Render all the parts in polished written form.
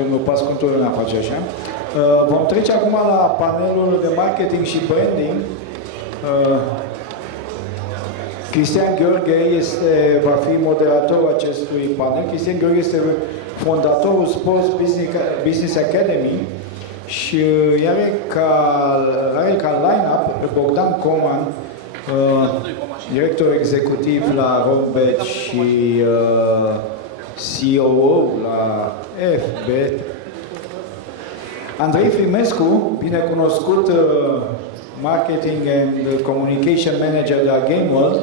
domnul Pascu ne face așa. Vom trece acum la panelul de marketing și branding. Cristian Gheorghe va fi moderatorul acestui panel. Cristian Gheorghe este fondatorul Sports Business Academy și are ca line-up pe Bogdan Coman, director executiv la Rombet și COO la FB. Andrei Frimescu, binecunoscut Marketing and Communication Manager la Game World,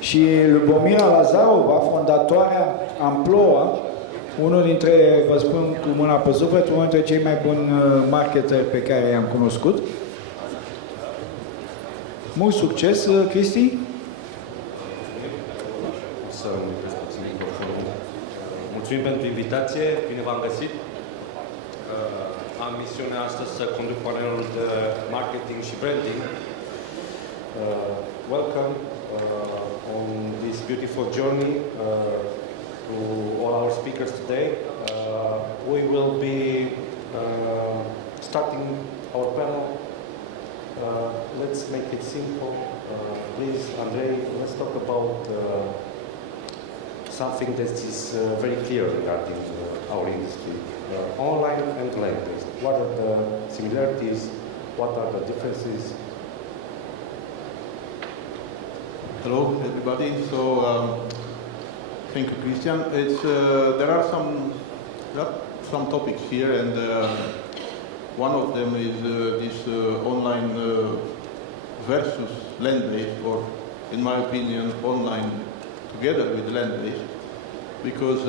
și Lyubomira Lazarova, fondatoarea Amploa, unul dintre, vă spun cu mâna pe suflet, unul dintre cei mai buni marketeri pe care i-am cunoscut. Mult succes, Cristi! Mulțumim pentru invitație, bine v-am găsit. Am misiunea astăzi să conduc panelul de marketing și branding. Welcome on this beautiful journey to all our speakers today. We will be starting our panel. Let's make it simple. Please, Andrei, let's talk about something that is very clear regarding our industry. Online and land-based. What are the similarities? What are the differences? Hello, everybody. So, thank you, Cristian. There are some topics here, and one of them is this online versus land-based, or, in my opinion, online together with land-based, because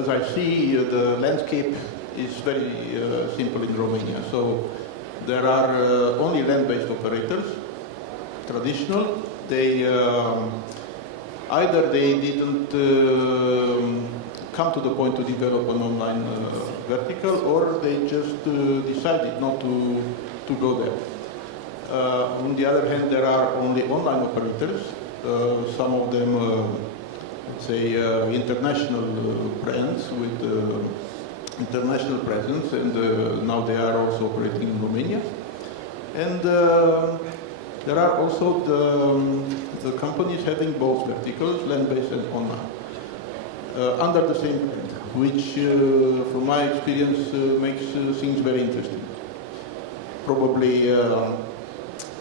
as I see, the landscape is very simple in Romania. So there are only land-based operators, traditional. They either they didn't come to the point to develop an online vertical, or they just decided not to go there. On the other hand, there are only online operators, some of them let's say international brands with international presence, and now they are also operating in Romania. And there are also the companies having both verticals, land-based and online, under the same brand, which from my experience makes things very interesting. Probably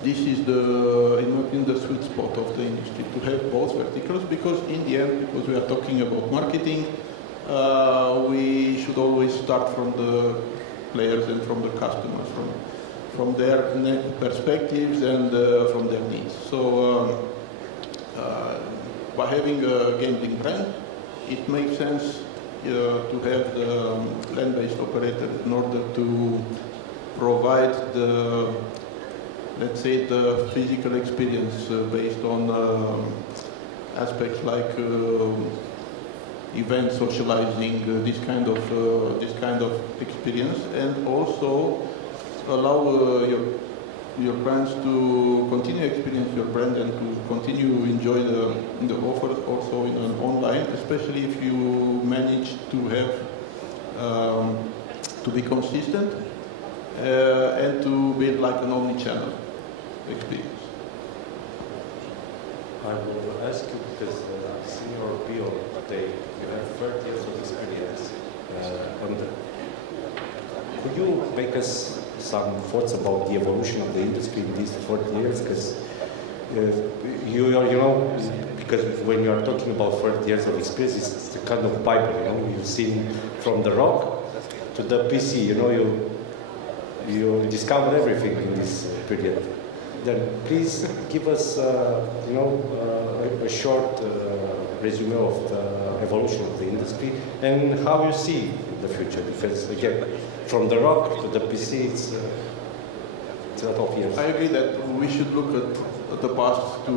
this is in the sweet spot of the industry, to have both verticals, because in the end, because we are talking about marketing, we should always start from the players and from the customers, from their perspectives and from their needs. So by having a gambling brand, it makes sense to have the land-based operator in order to provide the, let's say, the physical experience based on aspects like event socializing, this kind of experience, and also allow your brands to continue experience your brand and to continue enjoy the offers also in an online, especially if you manage to have to be consistent and to build like an omni-channel experience. I will ask you, because senior bio today, you have 30 years of experience. Could you make us some thoughts about the evolution of the industry in these 40 years? Because you know, because when you are talking about 40 years of experience, it's a kind of Bible. You know, you've seen from the rock to the PC. You know, you discover everything in this period. Then please give us, a short resume of the evolution of the industry and how you see the future. Because again, from the rock to the PC, it's a lot of years. I agree that we should look at the past to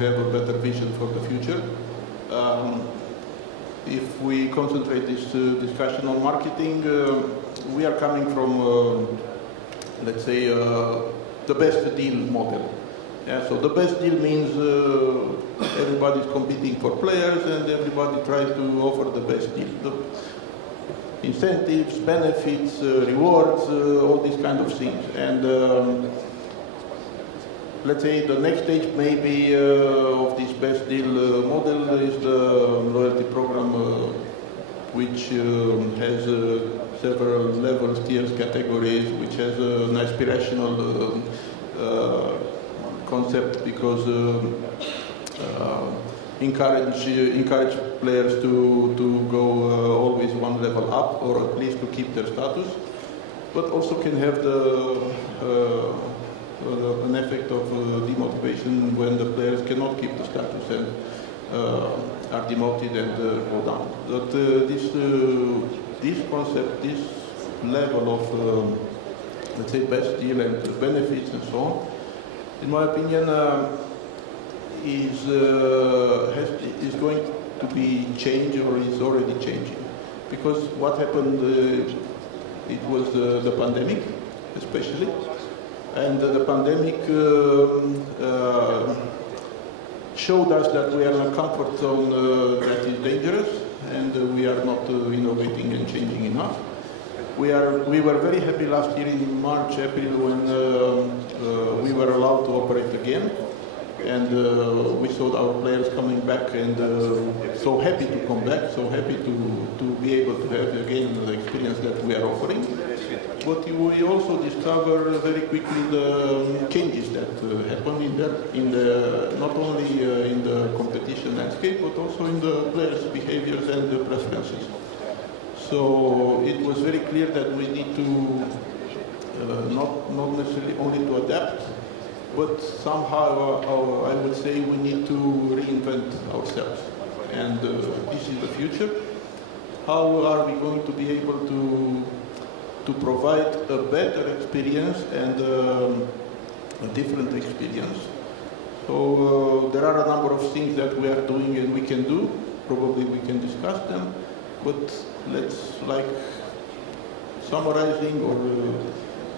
have a better vision for the future. If we concentrate this discussion on marketing, we are coming from, let's say, the best deal model. Yeah, so the best deal means everybody's competing for players and everybody tries to offer the best deal. The incentives, benefits, rewards, all these kind of things. And let's say the next stage maybe of this best deal model is the loyalty program, which has several levels, tiers, categories, which has an aspirational concept because encourage players to go always one level up or at least to keep their status, but also can have an effect of demotivation when the players cannot keep the status and are demoted and go down. But this concept, this level of let's say best deal and benefits and so on, in my opinion, is going to be changed or is already changing. Because what happened, it was the pandemic, especially, and the pandemic showed us that we are in a comfort zone that is dangerous, and we are not innovating and changing enough. We were very happy last year in March, April, when we were allowed to operate again, and we saw our players coming back and so happy to come back, so happy to be able to have again the experience that we are offering. But we also discover very quickly the changes that happen in the not only in the competition landscape, but also in the players' behaviors and the preferences. So it was very clear that we need to not necessarily only to adapt, but somehow I would say we need to reinvent ourselves. And this is the future. How are we going to be able to provide a better experience and a different experience? So there are a number of things that we are doing and we can do. Probably we can discuss them. But let's, like, summarizing or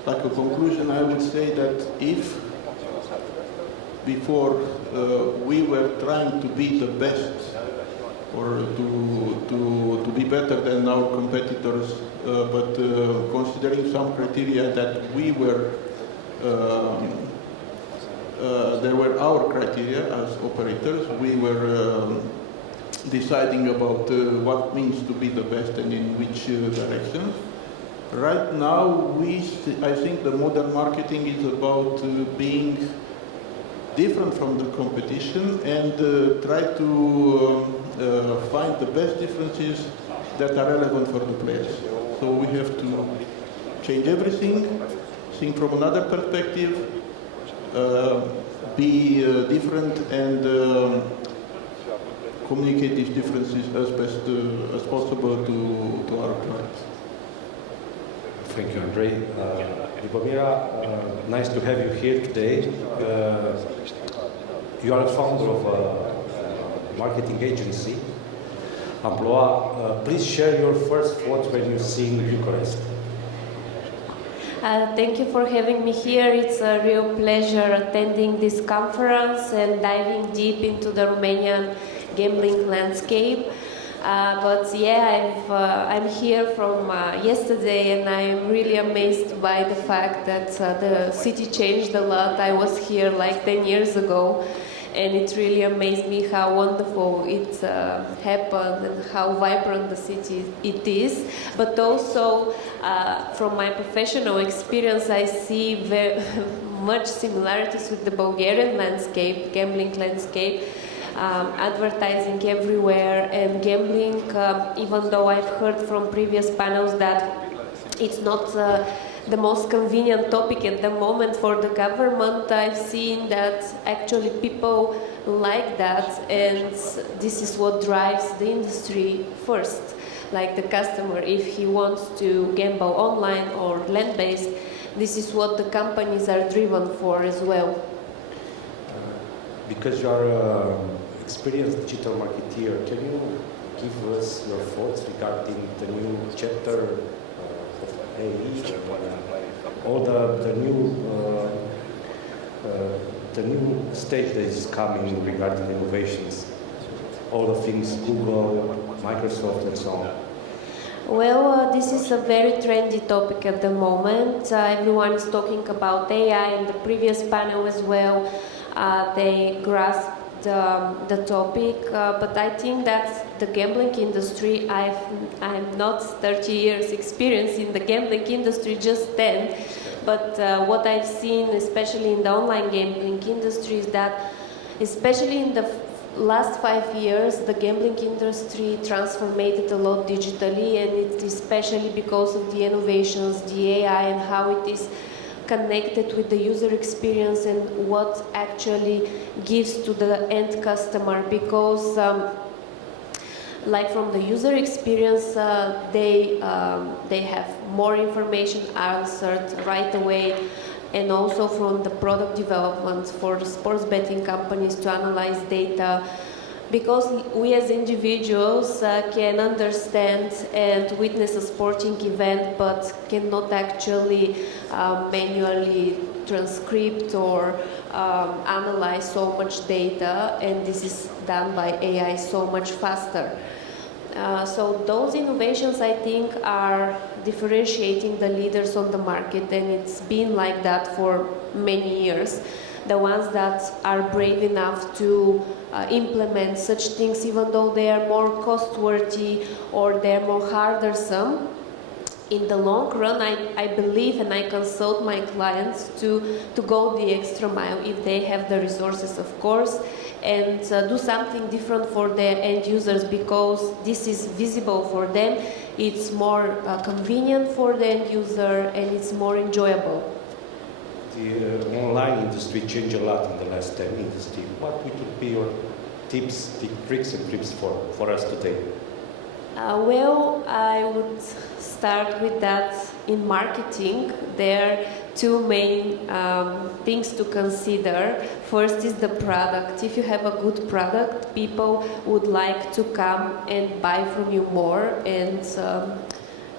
like a conclusion, I would say that if before we were trying to be the best or to be better than our competitors, but considering some criteria that we were, there were our criteria as operators, we were deciding about what means to be the best and in which directions. Right now, I think the modern marketing is about being different from the competition and try to find the best differences that are relevant for the players. So we have to change everything, think from another perspective, be different and communicate these differences as best as possible to our clients. Thank you, Andrei. Lyubomira, nice to have you here today. You are a founder of a marketing agency, Amploa. Please share your first thoughts when you see in Bucharest. Thank you for having me here. It's a real pleasure attending this conference and diving deep into the Romanian gambling landscape. But yeah, I'm here from yesterday and I'm really amazed by the fact that the city changed a lot. I was here like 10 years ago and it really amazed me how wonderful it happened and how vibrant the city it is. But also from my professional experience, I see very much similarities with the Bulgarian landscape, gambling landscape. Advertising everywhere and gambling, even though I've heard from previous panels that it's not the most convenient topic at the moment for the government, I've seen that actually people like that and this is what drives the industry first. Like the customer, if he wants to gamble online or land-based, this is what the companies are driven for as well. Because you are experienced digital marketeer, can you give us your thoughts regarding the new chapter of AI, all the new the new stage that is coming regarding innovations, all the things, Google, Microsoft, and so on? Well, this is a very trendy topic at the moment. Everyone is talking about AI. In the previous panel as well, they grasped the topic. But I think that the gambling industry, I'm not 30 years experience in the gambling industry, just 10. But what I've seen, especially in the online gambling industry, is that especially in the last 5 years, the gambling industry transformed a lot digitally, and it's especially because of the innovations, the AI, and how it is connected with the user experience and what actually gives to the end customer. Because like from the user experience, they have more information answered right away, and also from the product development for the sports betting companies to analyze data, because we as individuals can understand and witness a sporting event but cannot actually manually transcript or analyze so much data, and this is done by AI so much faster. So those innovations, I think, are differentiating the leaders on the market, and it's been like that for many years. The ones that are brave enough to implement such things, even though they are more cost-worthy or they're more hardersome, in the long run, I believe, and I consult my clients to go the extra mile if they have the resources, of course, and do something different for their end users, because this is visible for them, it's more convenient for the end user, and it's more enjoyable. The online industry changed a lot in the last 10 years. What would be your tips, tricks and tips for us today? Well, I would start with that in marketing. There are two main things to consider. First is the product. If you have a good product, people would like to come and buy from you more and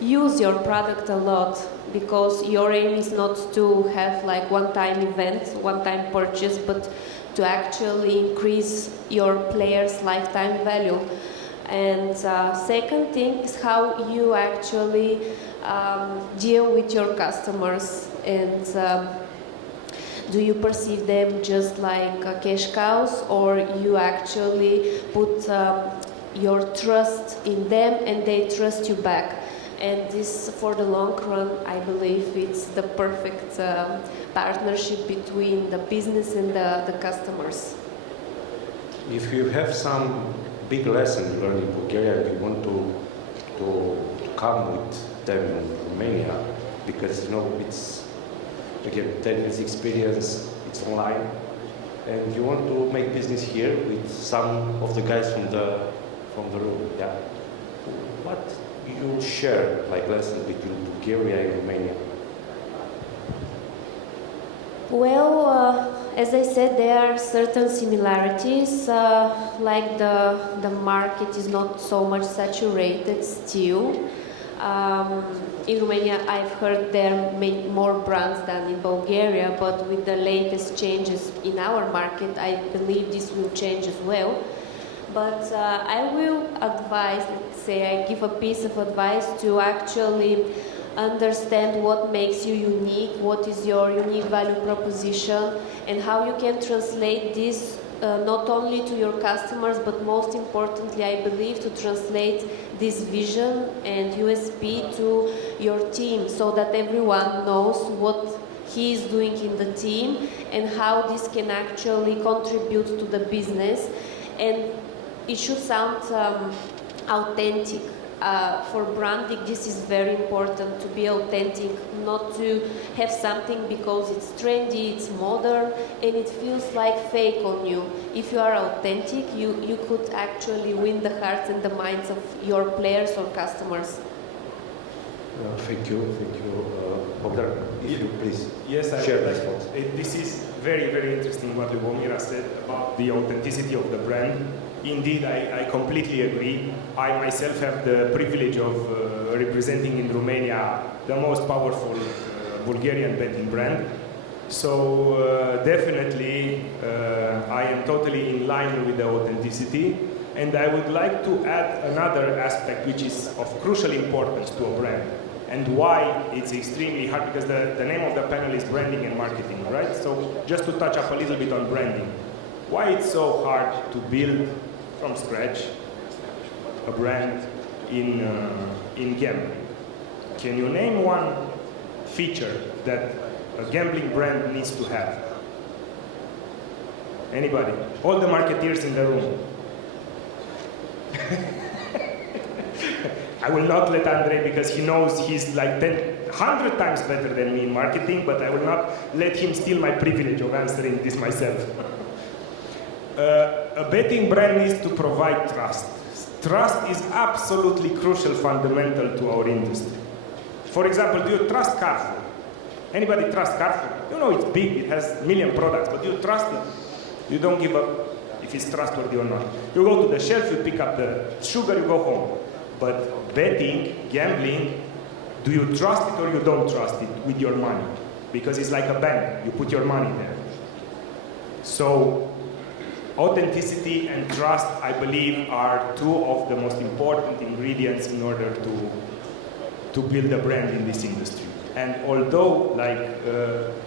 use your product a lot, because your aim is not to have like one-time event, one-time purchase, but to actually increase your players' lifetime value. And second thing is how you actually deal with your customers, and do you perceive them just like cash cows, or you actually put your trust in them and they trust you back. And this, for the long run, I believe it's the perfect partnership between the business and the customers. If you have some big lesson learned in Bulgaria, we want to come with them in Romania, because it's again 10 years experience, it's online, and you want to make business here with some of the guys from the room. Yeah, what you share like lessons between Bulgaria and Romania? Well, as I said, there are certain similarities, like the market is not so much saturated still. In Romania, I've heard there are more brands than in Bulgaria, but with the latest changes in our market, I believe this will change as well. But I will advise, let's say, I give a piece of advice to actually understand what makes you unique, what is your unique value proposition, and how you can translate this not only to your customers, but most importantly, I believe, to translate this vision and USP to your team, so that everyone knows what he is doing in the team and how this can actually contribute to the business. And it should sound authentic. For branding, this is very important, to be authentic, not to have something because it's trendy, it's modern, and it feels like fake on you. If you are authentic, you could actually win the hearts and the minds of your players or customers. Thank you. Bogdan, if you please share this thoughts. This is very, very interesting what Lyubomira said about the authenticity of the brand. Indeed, I completely agree. I myself have the privilege of representing in Romania the most powerful Bulgarian betting brand. So definitely I am totally in line with the authenticity, and I would like to add another aspect which is of crucial importance to a brand, and why it's extremely hard, because the name of the panel is branding and marketing, right? So just to touch up a little bit on branding, why it's so hard to build from scratch a brand in gambling. Can you name one feature that a gambling brand needs to have? Anybody? All the marketeers in the room. I will not let Andrei, because he knows he's like 100 times better than me in marketing, but I will not let him steal my privilege of answering this myself. A betting brand needs to provide trust. Trust is absolutely crucial, fundamental to our industry. For example, do you trust Carrefour? Anybody trust Carrefour? You know it's big, it has a million products, but you trust it. You don't give up if it's trustworthy or not. You go to the shelf, you pick up the sugar, you go home. But betting, gambling, do you trust it or you don't trust it with your money? Because it's like a bank, you put your money there. So authenticity and trust, I believe, are two of the most important ingredients in order to build a brand in this industry. And although, like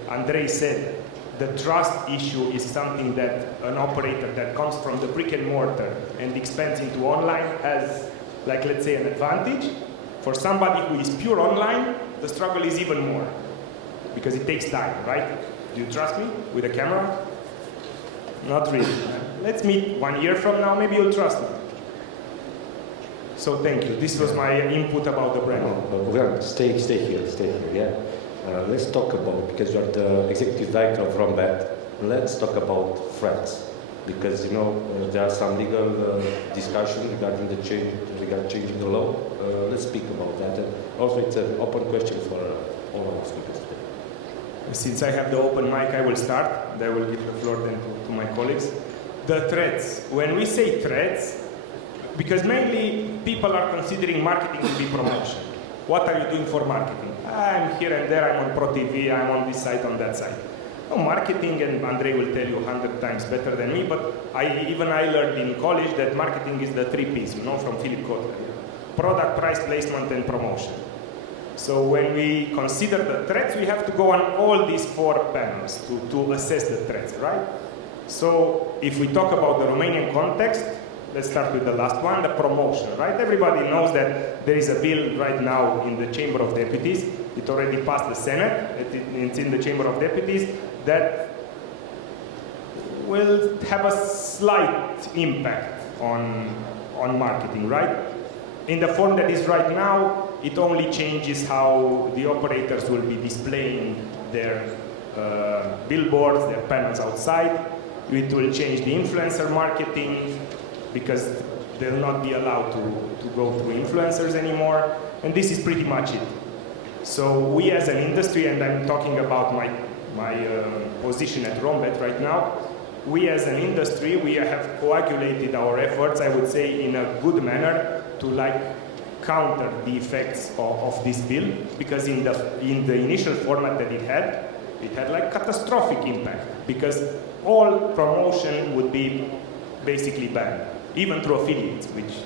Andrei said, the trust issue is something that an operator that comes from the brick and mortar and expands into online has, like, let's say, an advantage. For somebody who is pure online, the struggle is even more, because it takes time, right? Do you trust me with a camera? Not really. Let's meet 1 year from now, maybe you'll trust me. So thank you. This was my input about the brand. Bogdan, stay here, yeah. Let's talk about, because you're the executive director of Rombat, let's talk about threats. Because, you know, there are some legal discussions regarding changing the law. Let's speak about that. And also, it's an open question for all our speakers today. Since I have the open mic, I will start. And I will give the floor then to my colleagues. The threats. When we say threats, because mainly people are considering marketing to be promotion. What are you doing for marketing? I'm here and there, I'm on Pro TV, I'm on this site, on that site. No, marketing, and Andrei will tell you 100 times better than me, but I learned in college that marketing is the 3 Ps, you know, from Philip Kotler. Product, price, placement, and promotion. So when we consider the threats, we have to go on all these 4 panels to assess the threats, right? So if we talk about the Romanian context, let's start with the last one, the promotion, right? Everybody knows that there is a bill right now in the Chamber of Deputies. It already passed the Senate. It's in the Chamber of Deputies that will have a slight impact on marketing, right? In the form that is right now, it only changes how the operators will be displaying their billboards, their panels outside. It will change the influencer marketing, because they'll not be allowed to go through influencers anymore. And this is pretty much it. So we as an industry, and I'm talking about my position at Rombat right now, we as an industry, we have coagulated our efforts, I would say, in a good manner to counter the effects of this bill, because in the initial format that it had catastrophic impact, because all promotion would be basically banned, even through affiliates, which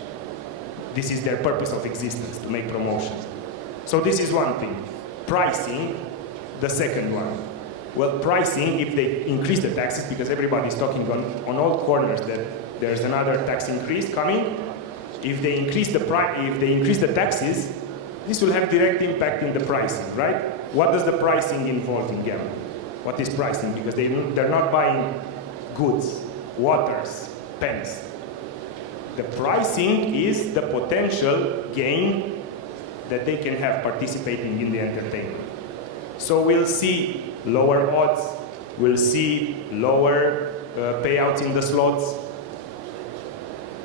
this is their purpose of existence, to make promotions. So this is one thing. Pricing, the second one. Well, pricing, if they increase the taxes, because everybody is talking on all corners that there's another tax increase coming, if they increase the taxes, this will have direct impact in the pricing, right? What does the pricing involve in gambling? What is pricing? Because they're not buying goods, waters, pens. The pricing is the potential gain that they can have participating in the entertainment. So we'll see lower odds, we'll see lower payouts in the slots.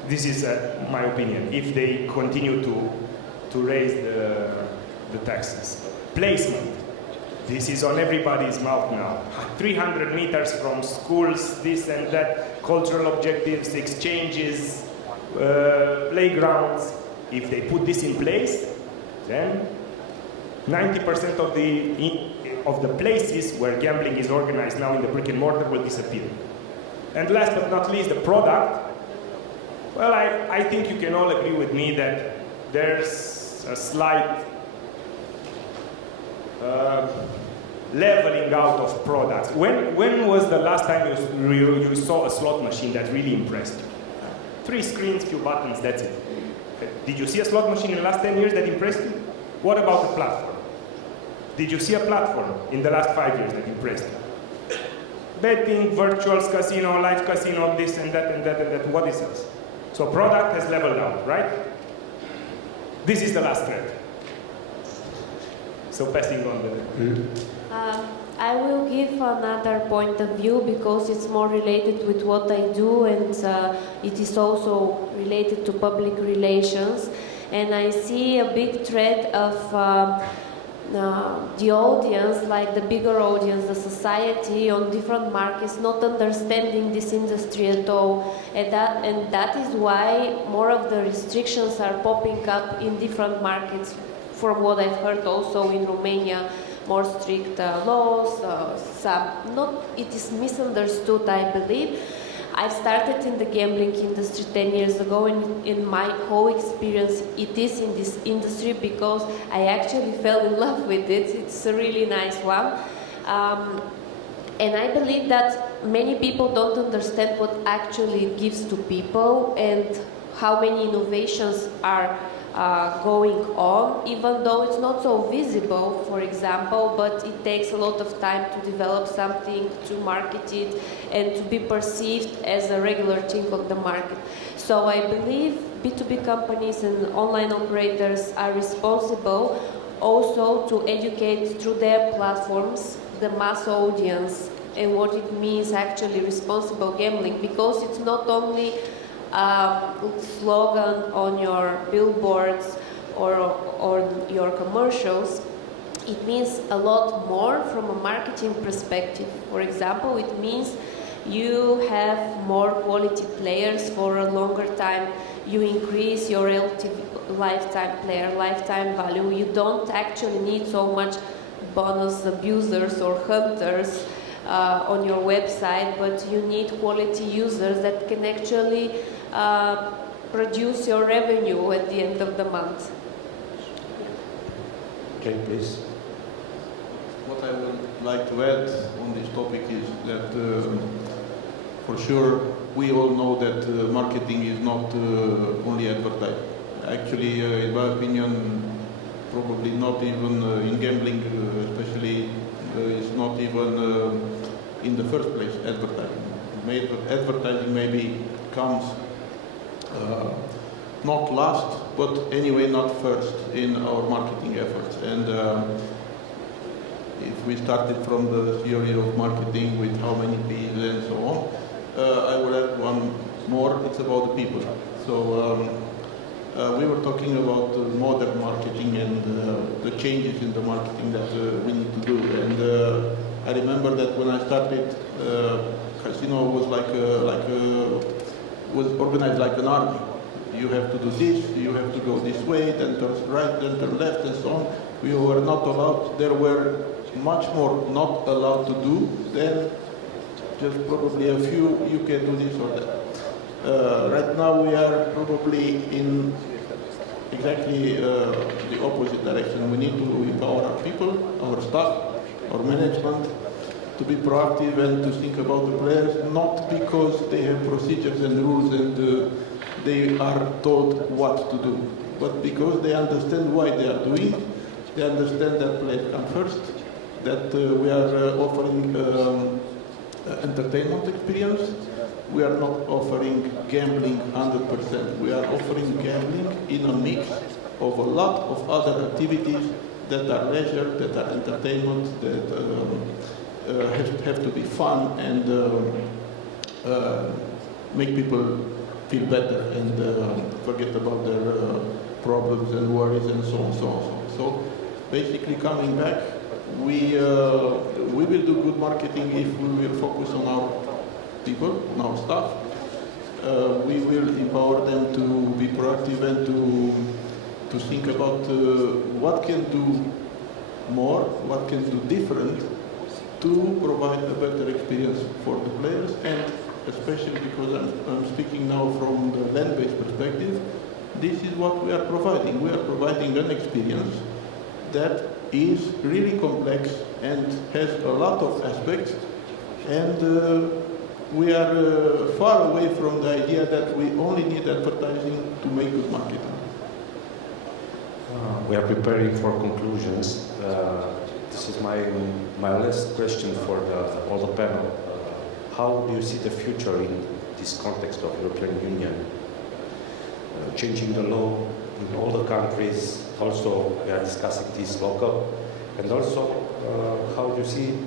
This is my opinion, if they continue to raise the taxes. Placement. This is on everybody's mouth now. 300 meters from schools, this and that, cultural objectives, exchanges, playgrounds. If they put this in place, then 90% of the of the places where gambling is organized now in the brick and mortar will disappear. And last but not least, the product. Well, I think you can all agree with me that there's a slight leveling out of products. When was the last time you saw a slot machine that really impressed you? 3 screens, few buttons, that's it. Did you see a slot machine in the last 10 years that impressed you? What about the platform? Did you see a platform in the last 5 years that impressed you? Betting, virtuals, casino, live casino, this and that and that and that. What is this? So product has leveled out, right? This is the last thread. So passing on the... I will give another point of view because it's more related with what I do, and it is also related to public relations. And I see a big thread of the audience, like the bigger audience, the society on different markets, not understanding this industry at all. And that is why more of the restrictions are popping up in different markets, from what I've heard also in Romania. More strict laws, it is misunderstood, I believe. I've started in the gambling industry 10 years ago, and in my whole experience, it is in this industry because I actually fell in love with it. It's a really nice one. And I believe that many people don't understand what actually it gives to people and how many innovations are going on, even though it's not so visible, for example, but it takes a lot of time to develop something, to market it, and to be perceived as a regular thing on the market. So I believe B2B companies and online operators are responsible also to educate through their platforms the mass audience and what it means actually responsible gambling, because it's not only slogan on your billboards or your commercials. It means a lot more from a marketing perspective. For example, it means you have more quality players for a longer time. You increase your relative lifetime player, lifetime value. You don't actually need so much bonus abusers or hunters on your website, but you need quality users that can actually produce your revenue at the end of the month. Okay, please. What I would like to add on this topic is that for sure we all know that marketing is not only advertising. Actually, in my opinion, probably not even in gambling, especially, it's not even in the first place advertising. Advertising maybe comes not last, but anyway not first in our marketing efforts. And if we started from the theory of marketing with how many P's and so on, I will add one more. It's about the people. So we were talking about modern marketing and the changes in the marketing that we need to do. And I remember that when I started, casino was was organized like an army. You have to do this, you have to go this way, then turn right, then turn left, and so on. We were not allowed. There were much more not allowed to do than just probably a few. You can do this or that. Right now we are probably in exactly the opposite direction. We need to empower our people, our staff, our management, to be proactive and to think about the players, not because they have procedures and rules and they are told what to do, but because they understand why they are doing. They understand that players come first, that we are offering entertainment experience. We are not offering gambling 100%. We are offering gambling in a mix of a lot of other activities that are leisure, that are entertainment, that have to be fun and make people feel better and forget about their problems and worries and so on, so on. So basically, coming back, we will do good marketing if we will focus on our people, on our staff. We will empower them to be proactive and to think about what can do more, what can do different to provide a better experience for the players, and especially because I'm speaking now from the land-based perspective, this is what we are providing. We are providing an experience that is really complex and has a lot of aspects, and we are far away from the idea that we only need advertising to make good marketing. We are preparing for conclusions. This is my last question for all the panel. How do you see the future in this context of European Union? Changing the law in all the countries, also we are discussing this local, and also how do you see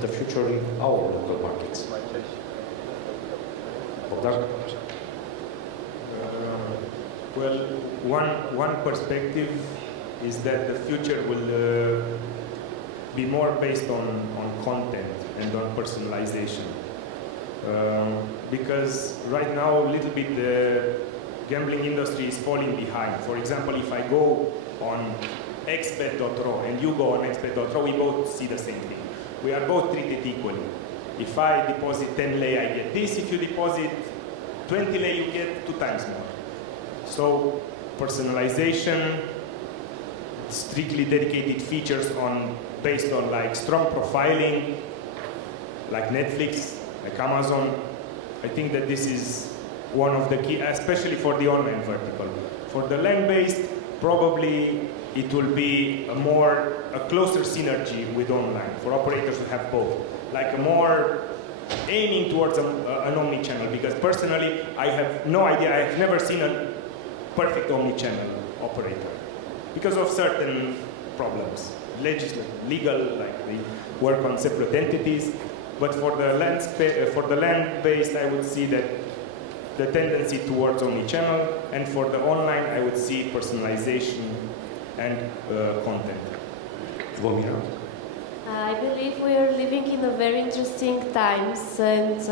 the future in our local markets? Bogdan? Well, one perspective is that the future will be more based on content and on personalization. Because right now, a little bit, the gambling industry is falling behind. For example, if I go on xbet.ro and you go on xbet.ro, we both see the same thing. We are both treated equally. If I deposit 10 lei, I get this. If you deposit 20 lei, you get 2 times more. So personalization, strictly dedicated features based on like strong profiling, like Netflix, like Amazon. I think that this is one of the key, especially for the online vertical. For the land-based, probably it will be a closer synergy with online for operators who have both, like a more aiming towards an omni-channel. Because personally, I have no idea. I have never seen a perfect omni-channel operator because of certain problems, legal, like they work on separate entities. But for the land-based, I would see that the tendency towards omni-channel, and for the online, I would see personalization and content. Lyubomira? I believe we are living in a very interesting times, and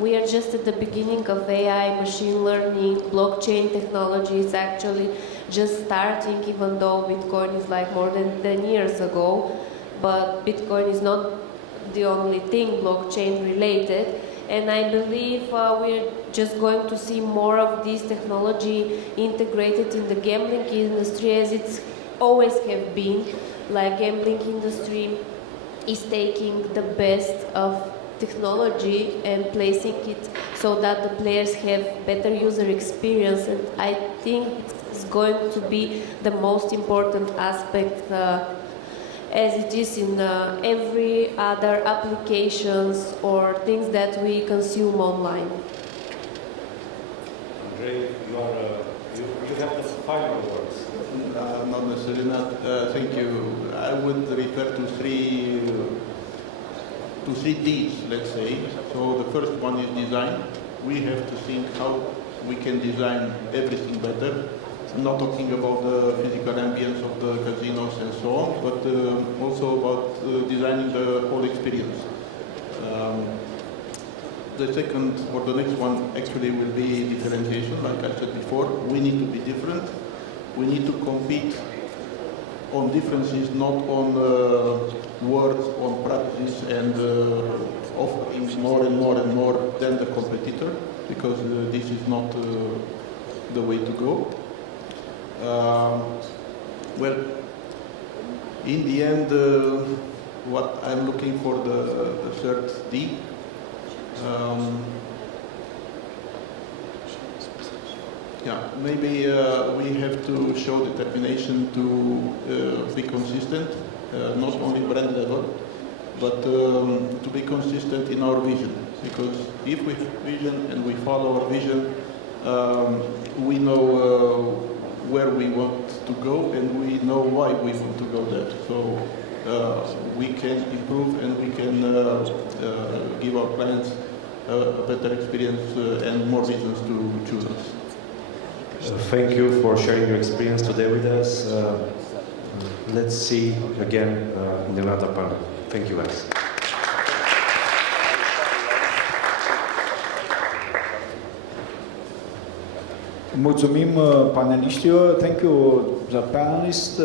we are just at the beginning of AI, machine learning, blockchain technology is actually just starting, even though Bitcoin is like more than 10 years ago. But Bitcoin is not the only thing blockchain related. And I believe we're just going to see more of this technology integrated in the gambling industry, as it's always have been. Like gambling industry is taking the best of technology and placing it so that the players have better user experience, and I think it's going to be the most important aspect as it is in every other applications or things that we consume online. Andrei, you have the final words. Not necessarily, thank you. I would refer to three Ds, let's say. So the first one is design. We have to think how we can design everything better. I'm not talking about the physical ambience of the casinos and so on, but also about designing the whole experience. The second, or the next one, actually will be differentiation. Like I said before, we need to be different. We need to compete on differences, not on words, on practice, and offering more and more and more than the competitor, because this is not the way to go. Well, in the end, what I'm looking for the third D, yeah, maybe we have to show determination to be consistent, not only brand level, but to be consistent in our vision. Because if we have vision and we follow our vision, we know where we want to go, and we know why we want to go there. So we can improve, and we can give our clients a better experience and more reasons to choose us. Thank you for sharing your experience today with us. Let's see again in another panel. Thank you, guys. Mulțumim paneliștilor. Thank you, the panelists.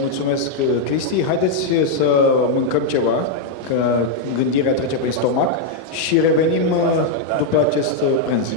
Mulțumesc, Cristi. Haideți să mâncăm ceva, că gândirea trece prin stomac și revenim după acest prânz.